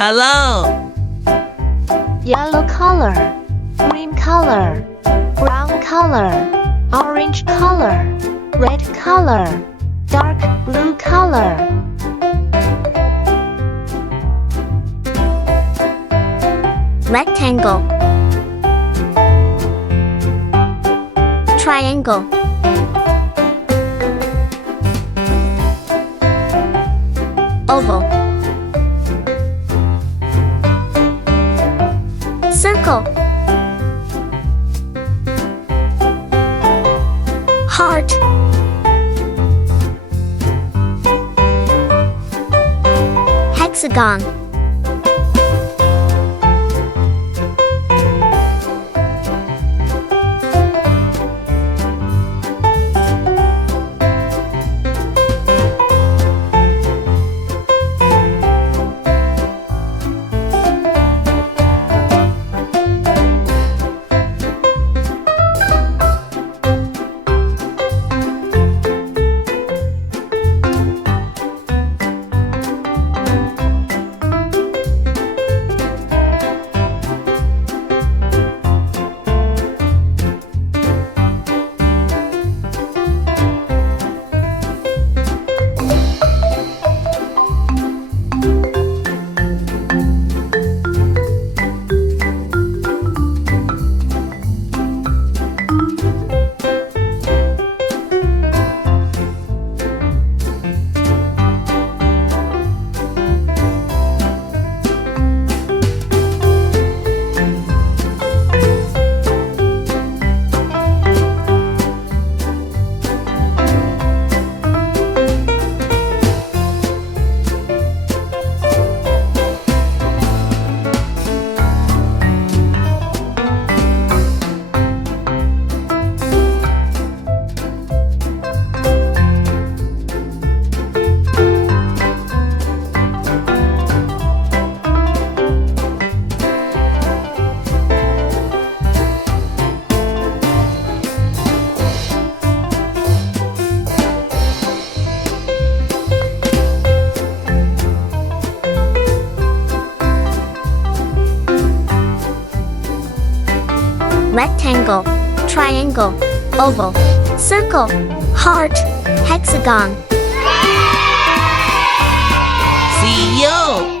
Hello. Yellow color, green color, brown color, orange color, red color, dark blue color. Rectangle, triangle, oval, circle, heart, hexagon, rectangle, triangle, oval, circle, heart, hexagon. See you.